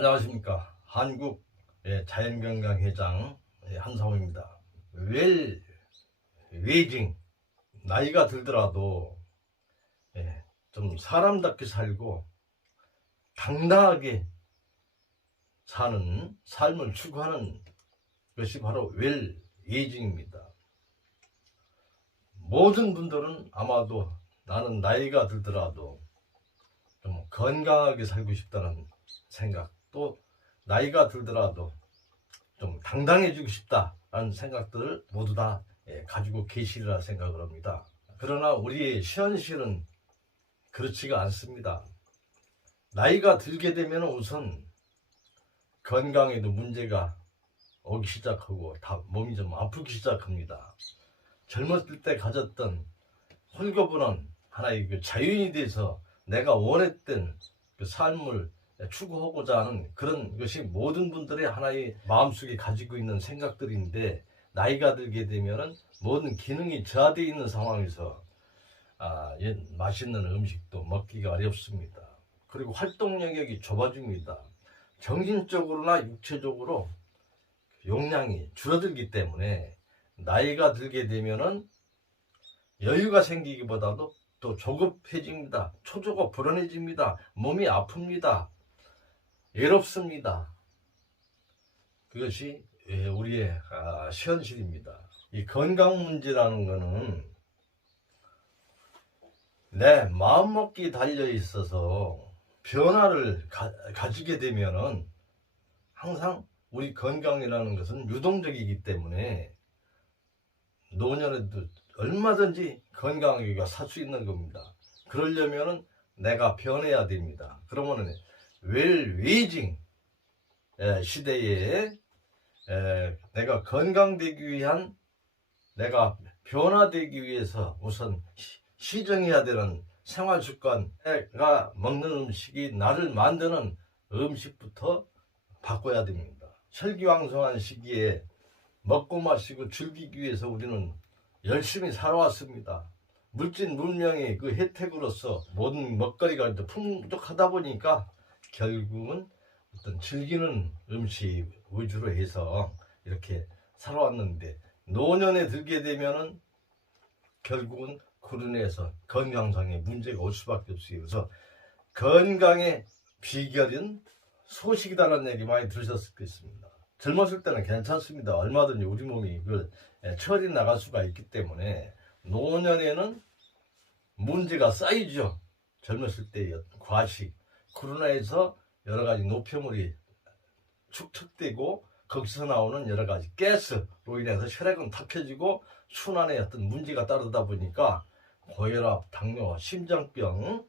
안녕하십니까. 한국 자연건강회장 한상호입니다. 웨이징 나이가 들더라도 좀 사람답게 살고 당당하게 사는 삶을 추구하는 것이 바로 웰에이징입니다. 모든 분들은 아마도 나는 나이가 들더라도 좀 건강하게 살고 싶다는 생각, 또 나이가 들더라도 좀 당당해지고 싶다라는 생각들을 모두 다 가지고 계시리라 생각을 합니다. 그러나 우리의 현실은 그렇지가 않습니다. 나이가 들게 되면 우선 건강에도 문제가 오기 시작하고 다 몸이 좀 아프기 시작합니다. 젊었을 때 가졌던 홀가분한 하나의 그 자유인이 돼서 내가 원했던 그 삶을 추구하고자 하는 그런 것이 모든 분들의 하나의 마음속에 가지고 있는 생각들인데, 나이가 들게 되면은 모든 기능이 저하되어 있는 상황에서 맛있는 음식도 먹기가 어렵습니다. 그리고 활동 영역이 좁아집니다. 정신적으로나 육체적으로 용량이 줄어들기 때문에 나이가 들게 되면은 여유가 생기기보다도 또 조급해집니다. 초조고 불안해집니다. 몸이 아픕니다. 외롭습니다. 그것이 우리의 현실입니다. 이 건강 문제라는 것은 내 마음먹기에 달려 있어서 변화를 가지게 되면은 항상 우리 건강이라는 것은 유동적이기 때문에 노년에도 얼마든지 건강하게 살 수 있는 겁니다. 그러려면은 내가 변해야 됩니다. 그러면은 웰웨이징 시대에 내가 건강되기 위한, 내가 변화되기 위해서 우선 시정해야 되는 생활 습관, 내가 먹는 음식이 나를 만드는 음식부터 바꿔야 됩니다. 혈기왕성한 시기에 먹고 마시고 즐기기 위해서 우리는 열심히 살아왔습니다. 물질 문명의 그 혜택으로서 모든 먹거리가 풍족하다 보니까 결국은 어떤 즐기는 음식 위주로 해서 이렇게 살아왔는데, 노년에 들게 되면은 결국은 그로 인해서 건강상의 문제가 올 수밖에 없어요. 그래서 건강의 비결은 소식이다라는 얘기 많이 들으셨을 것입니다. 젊었을 때는 괜찮습니다. 얼마든지 우리 몸이 철이 나갈 수가 있기 때문에 노년에는 문제가 쌓이죠. 젊었을 때의 과식, 코로나에서 여러 가지 노폐물이 축적되고 거기서 나오는 여러 가지 가스로 인해서 혈액은 탁해지고 순환에 어떤 문제가 따르다 보니까 고혈압, 당뇨, 심장병,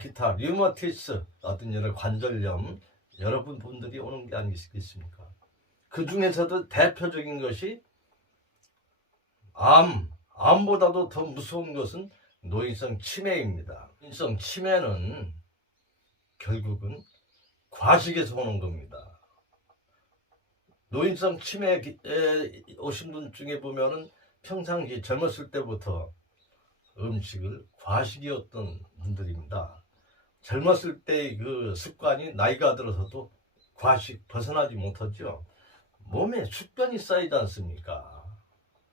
기타 류마티스, 어떤 여러 관절염, 여러분 분들이 오는 게 아니겠습니까? 그 중에서도 대표적인 것이 암보다도 더 무서운 것은 노인성 치매입니다. 노인성 치매는 결국은 과식에서 오는 겁니다. 노인성 치매에 오신 분 중에 보면은 평상시 젊었을 때부터 음식을 과식이었던 분들입니다. 젊었을 때의 그 습관이 나이가 들어서도 과식 벗어나지 못하죠. 몸에 숙변이 쌓이지 않습니까?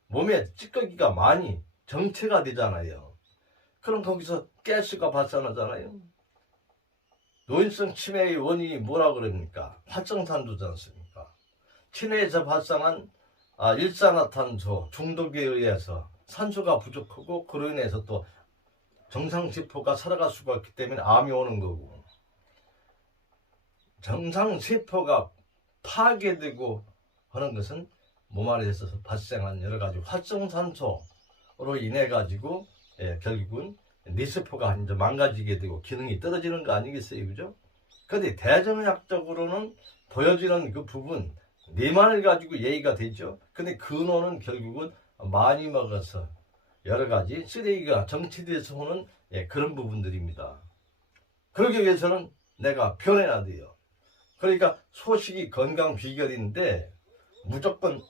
몸에 찌꺼기가 많이 정체가 되잖아요. 그럼 거기서 가스가 발산하잖아요. 노인성 치매의 원인이 뭐라 그럽니까? 활성산소지 않습니까? 체내에서 발생한 일산화탄소 중독에 의해서 산소가 부족하고 그로 인해서 또 정상세포가 살아갈 수가 없기 때문에 암이 오는 거고, 정상세포가 파괴되고 하는 것은 몸 안에 있어서 발생한 여러 가지 활성산소로 인해 가지고 결국은 뇌세포가 이제 망가지게 되고 기능이 떨어지는 거 아니겠어요, 그죠? 그런데 대정약적으로는 보여지는 그 부분 뇌만을 가지고 얘기가 되죠. 근데 근원은 결국은 많이 먹어서 여러 가지 쓰레기가 정체돼서 오는 그런 부분들입니다. 그러기 위해서는 내가 변해야 돼요. 그러니까 소식이 건강 비결인데 무조건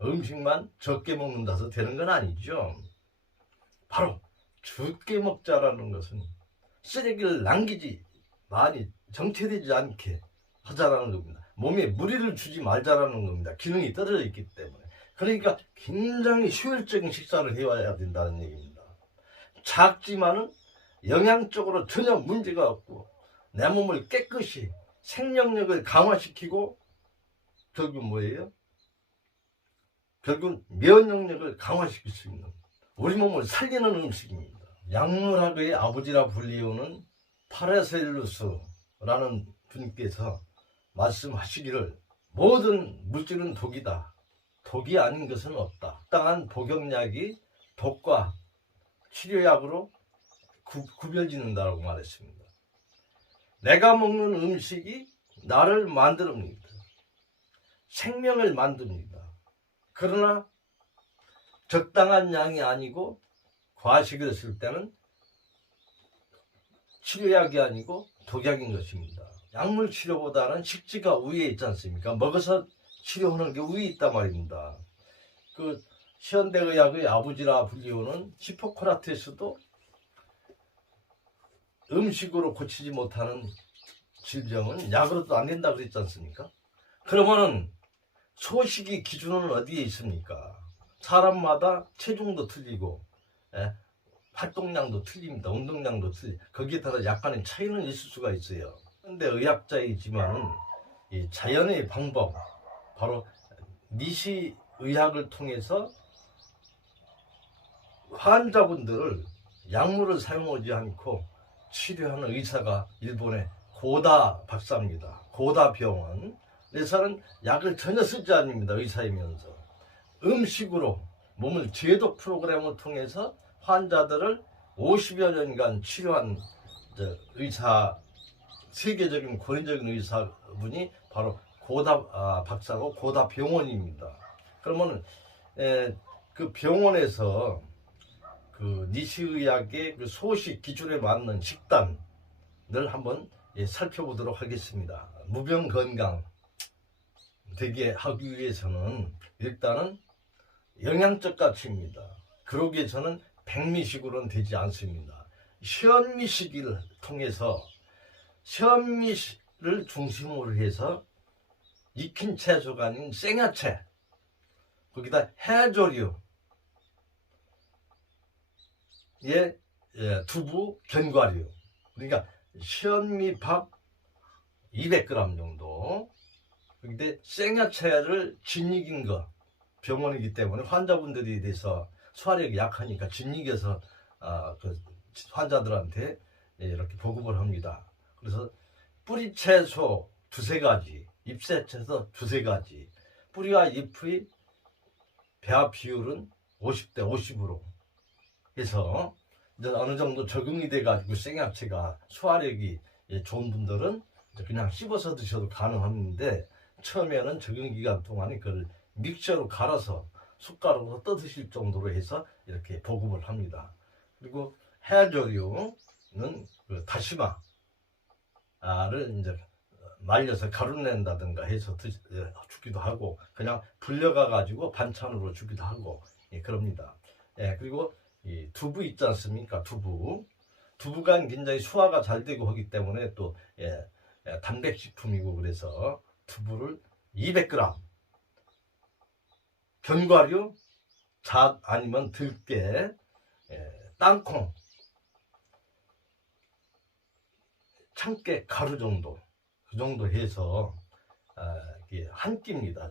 음식만 적게 먹는다서 되는 건 아니죠. 바로 적게 먹자라는 것은 쓰레기를 남기지, 많이 정체되지 않게 하자라는 겁니다. 몸에 무리를 주지 말자라는 겁니다. 기능이 떨어져 있기 때문에. 그러니까 굉장히 효율적인 식사를 해와야 된다는 얘기입니다. 작지만은 영양적으로 전혀 문제가 없고 내 몸을 깨끗이 생명력을 강화시키고 결국 뭐예요? 결국 면역력을 강화시킬 수 있는 우리 몸을 살리는 음식입니다. 약물학의 아버지라 불리우는 파라셀루스라는 분께서 말씀하시기를 모든 물질은 독이다. 독이 아닌 것은 없다. 적당한 복용약이 독과 치료약으로 구별짓는다고 말했습니다. 내가 먹는 음식이 나를 만듭니다. 생명을 만듭니다. 그러나 적당한 양이 아니고 과식을 했을 때는 치료약이 아니고 독약인 것입니다. 약물 치료보다는 식지가 우위에 있지 않습니까? 먹어서 치료하는 게 우위에 있단 말입니다. 그 현대의학의 아버지라 불리우는 히포크라테스도 음식으로 고치지 못하는 질병은 약으로도 안 된다고 그랬지 않습니까? 그러면은 소식의 기준은 어디에 있습니까? 사람마다 체중도 틀리고 활동량도 틀립니다. 운동량도 틀리. 거기에 따라 약간의 차이는 있을 수가 있어요. 근데 의학자이지만은 이 자연의 방법, 바로 니시 의학을 통해서 환자분들을 약물을 사용하지 않고 치료하는 의사가 일본의 고다 박사입니다. 고다 병원. 의사는 약을 전혀 쓰지 않습니다. 의사이면서 음식으로 몸을 제독 프로그램을 통해서 환자들을 50여 년간 치료한 의사, 세계적인 권위적인 의사분이 바로 고다 박사고 고다 병원입니다. 그러면 그 병원에서 그 니시의학의 그 소식 기준에 맞는 식단을 한번 살펴보도록 하겠습니다. 무병 건강 되게 하기 위해서는 일단은 영양적 가치입니다. 그러기 위해서는 백미식으로는 되지 않습니다. 현미식을 통해서 현미를 중심으로 해서 익힌 채소가 아닌 생야채, 거기다 해조류, 두부, 견과류, 그러니까 현미밥 200g 정도. 근데 생야채를 진익인 거, 병원이기 때문에 환자분들이 대해서 소화력이 약하니까 진익에서 그 환자들한테 이렇게 보급을 합니다. 그래서 뿌리채소 두세 가지, 잎새채소 두세 가지, 뿌리와 잎의 배합 비율은 50대 50으로 해서 이제 어느 정도 적응이 돼가지고 생야채가 소화력이 좋은 분들은 그냥 씹어서 드셔도 가능한데, 처음에는 적응기간 동안에 그걸 믹서로 갈아서 숟가락으로 떠 드실 정도로 해서 이렇게 보급을 합니다. 그리고 해조류는 그 다시마를 이제 말려서 가루낸다든가 해서 주기도 하고, 그냥 불려가 가지고 반찬으로 주기도 하고, 그럽니다. 그리고 이 두부 있지 않습니까? 두부가 굉장히 소화가 잘 되고 하기 때문에 또 단백식품이고, 그래서 두부를 200g, 견과류, 잣 아니면 들깨, 땅콩, 참깨 가루 정도, 그 정도 해서 한 끼입니다.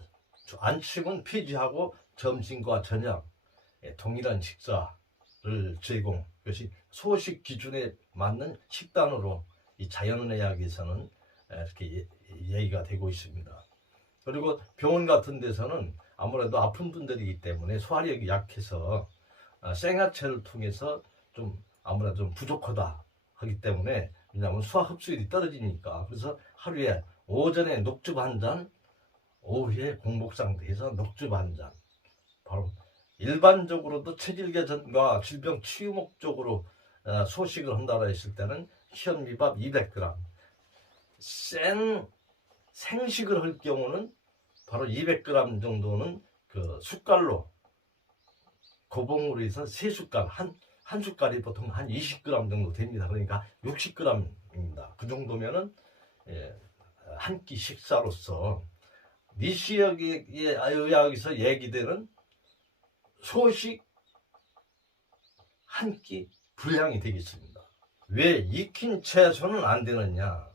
안식은 폐지하고 점심과 저녁 동일한 식사를 제공, 그것이 소식 기준에 맞는 식단으로 이 자연의학에서는 이렇게 얘기가 되고 있습니다. 그리고 병원 같은 데서는 아무래도 아픈 분들이기 때문에 소화력이 약해서 생야채를 통해서 좀 아무래도 좀 부족하다 하기 때문에, 왜냐하면 소화 흡수율이 떨어지니까, 그래서 하루에 오전에 녹즙 한 잔, 오후에 공복상대에서 녹즙 한 잔. 바로 일반적으로도 체질 개선과 질병 치유 목적으로 소식을 한다고 했을 때는 현미밥 200g, 생식을 할 경우는 바로 200g 정도는 그 숟갈로 고봉으로 해서 3숟갈, 한 숟갈이 보통 한 20g 정도 됩니다. 그러니까 60g입니다. 그 정도면은 한 끼 식사로서 니시역에 의학에서 얘기되는 소식 한 끼 분량이 되겠습니다. 왜 익힌 채소는 안 되느냐?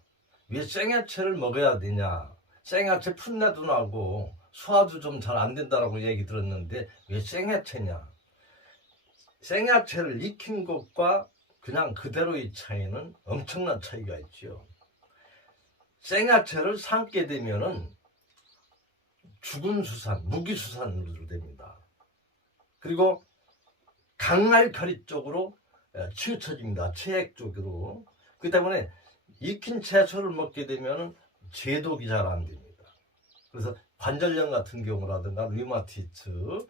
왜 생야채를 먹어야 되냐? 생야채 풋내도 나고 소화도 좀 잘 안 된다라고 얘기 들었는데 왜 생야채냐? 생야채를 익힌 것과 그냥 그대로의 차이는 엄청난 차이가 있죠. 생야채를 삶게 되면은 죽은 수산, 무기수산으로 됩니다. 그리고 강알칼리 쪽으로 치우쳐집니다. 체액 쪽으로. 그 때문에 익힌 채소를 먹게 되면 제독이 잘 안 됩니다. 그래서 관절염 같은 경우라든가 류마티스,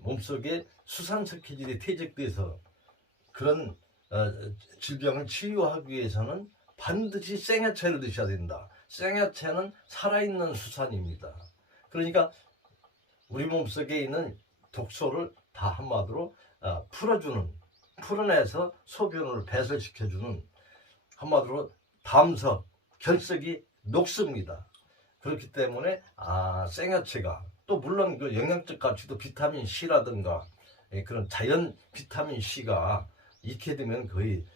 몸속에 수산성 기질이 퇴적돼서 그런 질병을 치유하기 위해서는 반드시 생야채를 드셔야 된다. 생야채는 살아있는 수산입니다. 그러니까 우리 몸속에 있는 독소를 다 한마디로 풀어내서 소변을 배설시켜주는 한마디로 담석, 결석이 녹습니다. 그렇기 때문에 생야채가 또 물론 그 영양적 가치도 비타민 C라든가 그런 자연 비타민 C가 익게 되면 거의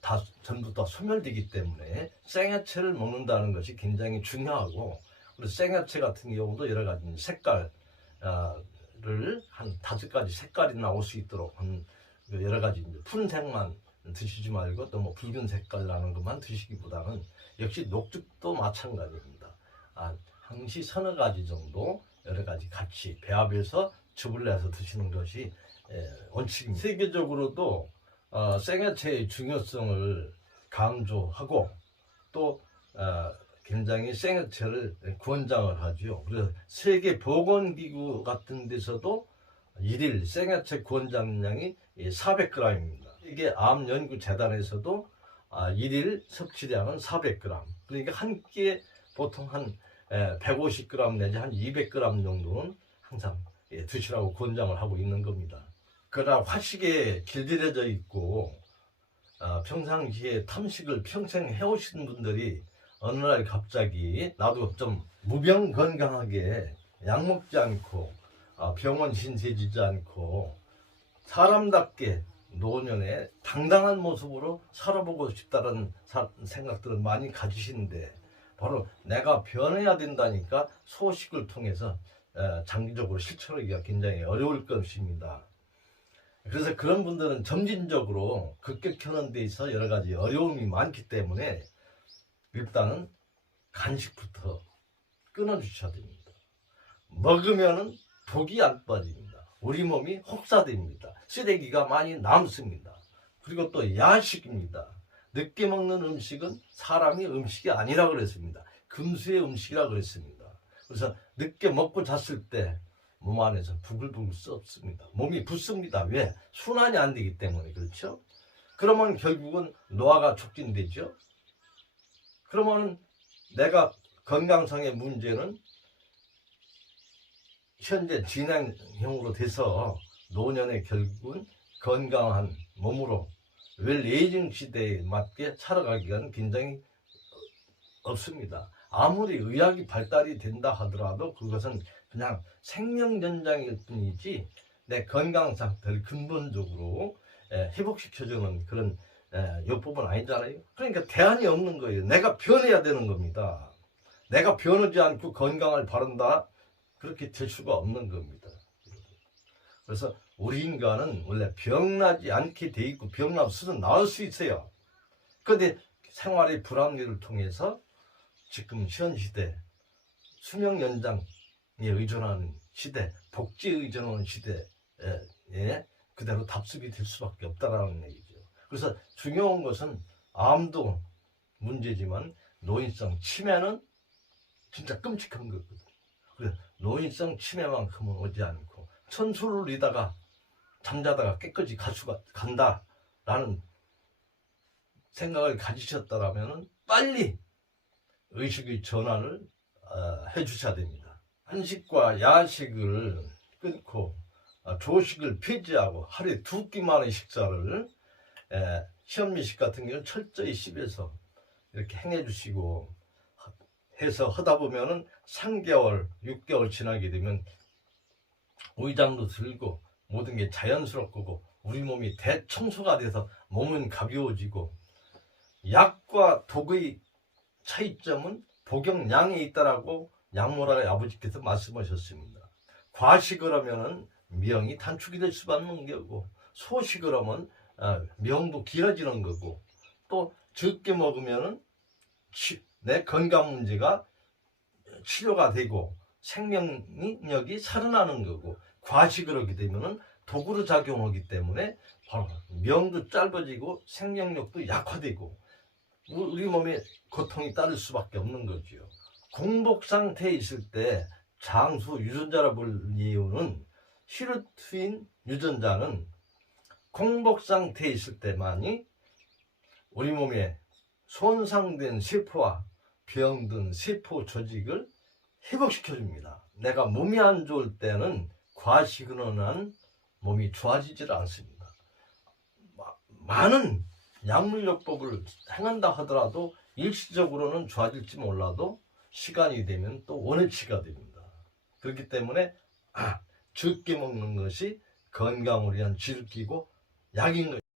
다 전부 다 소멸되기 때문에 생야채를 먹는다는 것이 굉장히 중요하고, 그래서 생야채 같은 경우도 여러 가지 색깔을 한 5가지 색깔이 나올 수 있도록 한 여러 가지 푼색만 드시지 말고 또 뭐 붉은 색깔 나는 것만 드시기보다는 역시 녹즙도 마찬가지입니다. 항시 서너 가지 정도 여러 가지 같이 배합해서 즙을 내서 드시는 것이 원칙입니다. 세계적으로도 생야채의 중요성을 강조하고 또 굉장히 생야채를 권장을 하죠. 그래서 세계보건기구 같은 데서도 일일 생야채 권장량이 400g입니다. 이게 암연구재단에서도 일일 섭취량은 400g. 그러니까 한 끼에 보통 한 150g 내지 한 200g 정도는 항상 드시라고 권장을 하고 있는 겁니다. 그러나 화식에 길들여져 있고 평상시에 탐식을 평생 해오신 분들이 어느 날 갑자기 나도 좀 무병건강하게 약 먹지 않고 병원 신세지지 않고 사람답게 노년에 당당한 모습으로 살아보고 싶다는 생각들을 많이 가지시는데, 바로 내가 변해야 된다니까 소식을 통해서 장기적으로 실천하기가 굉장히 어려울 것입니다. 그래서 그런 분들은 점진적으로 급격하는 데 있어 여러 가지 어려움이 많기 때문에 일단은 간식부터 끊어주셔야 됩니다. 먹으면은 독이 안 빠집니다. 우리 몸이 혹사됩니다. 쓰레기가 많이 남습니다. 그리고 또 야식입니다. 늦게 먹는 음식은 사람이 음식이 아니라 그랬습니다. 금수의 음식이라 그랬습니다. 그래서 늦게 먹고 잤을 때 몸 안에서 부글부글 썩습니다. 몸이 붓습니다. 왜? 순환이 안 되기 때문에. 그렇죠? 그러면 결국은 노화가 촉진되죠. 그러면 내가 건강상의 문제는 현재 진행형으로 돼서 노년에 결국은 건강한 몸으로 웰에이징 시대에 맞게 살아가기가 굉장히 없습니다. 아무리 의학이 발달이 된다 하더라도 그것은 그냥 생명연장일 뿐이지 내 건강 상태를 근본적으로 회복시켜주는 그런 요법은 아니잖아요. 그러니까 대안이 없는 거예요. 내가 변해야 되는 겁니다. 내가 변하지 않고 건강을 바른다? 그렇게 될 수가 없는 겁니다. 그래서 우리 인간은 원래 병나지 않게 돼 있고 병나면 스스로 나을 수 있어요. 그런데 생활의 불합리를 통해서 지금 현 시대 수명 연장에 의존하는 시대, 복지에 의존하는 시대에 그대로 답습이 될 수밖에 없다라는 얘기죠. 그래서 중요한 것은 암도 문제지만 노인성 치매는 진짜 끔찍한 거거든요. 그래서 노인성 치매만큼은 오지 않고 천수를 이다가 잠자다가 깨끗이 간다라는 생각을 가지셨다면 빨리 의식의 전환을 해주셔야 됩니다. 한식과 야식을 끊고 조식을 폐지하고 하루에 2끼만의 식사를 현미식 같은 경우는 철저히 씹어서 이렇게 행해 주시고, 해서 하다 보면은 3개월, 6개월 지나게 되면 위장도 들고 모든 게 자연스럽고 우리 몸이 대청소가 돼서 몸은 가벼워지고, 약과 독의 차이점은 복용량에 있다라고 양모라의 아버지께서 말씀하셨습니다. 과식을 하면은 미형이 단축이 될 수밖에 없는 거고, 소식을 하면 미형도 길어지는 거고, 또 적게 먹으면은 내 건강 문제가 치료가 되고 생명력이 살아나는 거고, 과식을 하게 되면은 독으로 작용하기 때문에 바로 명도 짧아지고 생명력도 약화되고 우리 몸에 고통이 따를 수밖에 없는 거지요. 공복 상태에 있을 때 장수 유전자라 부르는 이유는, 시루트인 유전자는 공복 상태에 있을 때만이 우리 몸에 손상된 세포와 병든 세포 조직을 회복시켜줍니다. 내가 몸이 안 좋을 때는 과식으로 한 몸이 좋아지질 않습니다. 많은 약물요법을 행한다 하더라도 일시적으로는 좋아질지 몰라도 시간이 되면 또 원위치가 됩니다. 그렇기 때문에 적게 먹는 것이 건강을 위한 지름길이고 약인 것입니다.